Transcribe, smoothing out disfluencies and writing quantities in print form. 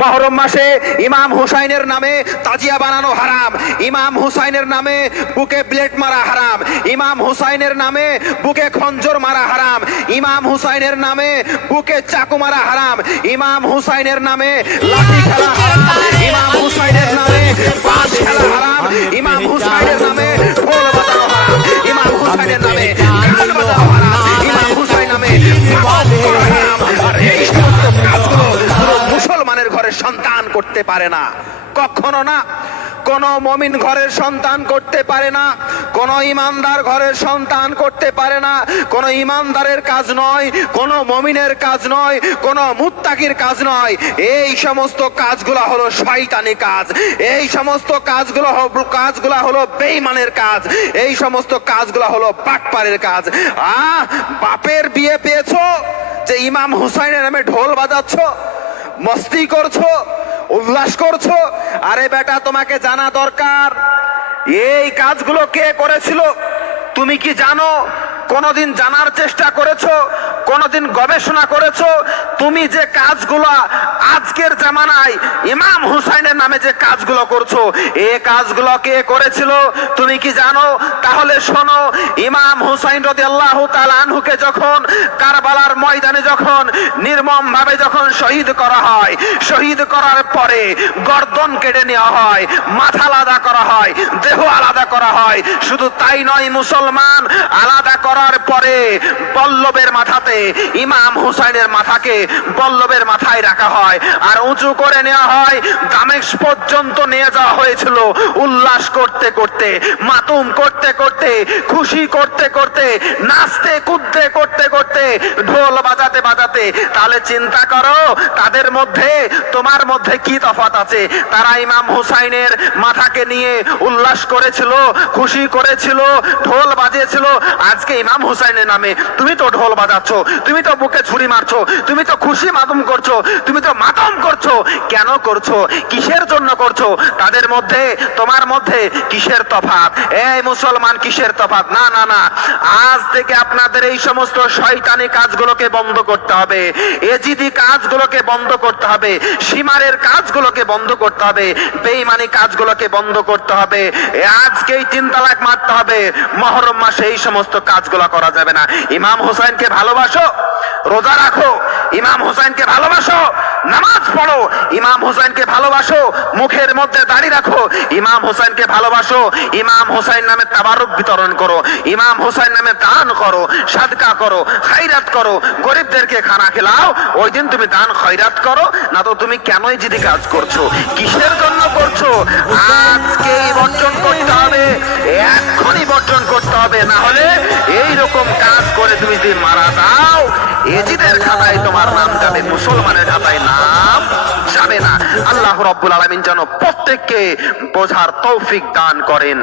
মুহররম মাসে ইমাম হুসাইনের নামে তাজিয়া বানানো হারাম, ইমাম হুসাইনের নামে বুকে ব্লেড মারা হারাম, ইমাম হুসাইনের নামে বুকে খঞ্জর মারা হারাম, ইমাম হুসাইনের নামে বুকে চাকু মারা হারাম, ইমাম হুসাইনের নামে লাঠি খেলা হারাম, ইমাম হুসাইনের নামে বাঁশ খেলা হারাম, ইমাম হুসাইনের নামে ঢোল বাজানো হারাম, ইমাম হুসাইনের নামে গান বাজানো হারাম, ইমাম হুসাইন নামে মাদক করা হারাম। আর এই সমস্ত কাজগুলো পুরো মুসলমানের ঘরে সন্তান করতে পারে না, কখনো না। কোন মুমিন ঘরের সন্তান করতে পারে না, কোন ইমানদার ঘরের সন্তান করতে পারে না। কোন ইমানদারের কাজ নয়, কোন মুমিনের কাজ নয়, কোন মুত্তাকির কাজ নয়। এই সমস্ত কাজগুলো হলো শয়তানি কাজ, এই সমস্ত কাজগুলো হলো বেঈমানের কাজ, এই সমস্ত কাজগুলো হলো বাটপারের কাজ। বাপের বিয়ে পেয়েছো যে ইমাম হুসাইনের নামে ঢোল বাজাচ্ছো, মস্তি করছো, উল্লাস করছো। আরে বেটা, তোমাকে জানা দরকার এই কাজগুলো কে করেছিল। তুমি কি জানো? কোনদিন জানার চেষ্টা করেছো? কোনদিন গবেষণা করেছো? তুমি যে কাজগুলো আজকের জামানায় ইমাম হুসাইনের নামে যে কাজগুলো করছো, এই কাজগুলো কে করেছিল তুমি কি জানো? তাহলে শোনো, ইমাম হুসাইন রাদিয়াল্লাহু তাআলা আনহুকে যখন কারবালার ময়দানে যখন নির্মম ভাবে যখন শহীদ করা হয়, শহীদ করার পরে গর্দন কেটে নেওয়া হয়, মাথা আলাদা করা হয়, দেহ আলাদা করা হয়। শুধু তাই নয়, মুসলমান আলাদা করার পরে পল্লবের মাথাতে ইমাম হুসাইনের মাথাকে পল্লবের মাথায় রাখা হয় আর উঁচু করে নেওয়া হয়। দামেস্ক পর্যন্ত নিয়ে যাওয়া হয়েছিল উল্লাস করতে করতে, মাতুম করতে করতে, খুশি করতে করতে, নাচতে কুদতে করতে করতে, ঢোল বাজাতে বাজাতে। তাহলে চিন্তা করো তাদের মধ্যে তোমার মধ্যে কি তফাৎ আছে। তারা ইমাম হুসাইনের মাথাকে নিয়ে উল্লাস করেছিল, খুশি করেছিল, ঢোল বাজিয়েছিল। আজকে ইমাম হুসাইনের নামে তুমি তো ঢোল বাজাচ্ছ, তুমি তো বুকে ছুরি মারছো, তুমি তো খুশি মাতম করছো, তুমি তো মাতম করছো। কেন করছো? কিসের জন্য করছো? তাদের মধ্যে তোমার মধ্যে কিসের তফাৎ? এই মুসলমান, কিসের তফাৎ? না না না, আজ থেকে আপনাদের এই সমস্ত শয়তানি কাজগুলোকে বন্ধ করতে হবে, এজিদি কাজগুলোকে বন্ধ করতে হবে, সীমারের কাজগুলোকে বন্ধ করতে হবে, বেঈমানি কাজগুলোকে বন্ধ করতে হবে। আজকেই 3 তালাক মারতে হবে। মুহররম মাসে এই সমস্ত কাজগুলো করা যাবে না। ইমাম হুসাইনকে ভালোবাসো, রোজা রাখো, ইমাম হুসাইনকে ভালোবাসো, নামাজ পড়ো, ইমাম হুসাইনকে ভালোবাসো, মুখের মধ্যে দাড়ি রাখো, ইমাম হুসাইনকে ভালোবাসো, ইমাম হুসাইন নামে তাবারুক বিতরণ করো, ইমাম হুসাইন নামে দান করো, সাদকা করো, খায়রাত করো, গরিবদেরকে খানা খেলাও। ওই দিন তুমি দান খয়রাত করো না। তো তুমি কেনই যদি কাজ করছো, কিসের জন্য করছো? আজকেই বর্জন করতে হবে, এখনই বর্জন করতে হবে। না হলে এইরকম কাজ করে তুমি যদি মারা যাও, এজিদের খাতায় তোমার নাম যাবে, মুসলমানের খাতায় নাম যাবে না। আল্লাহ রাব্বুল আলামিন যেন প্রত্যেককে বোঝার তৌফিক দান করেন।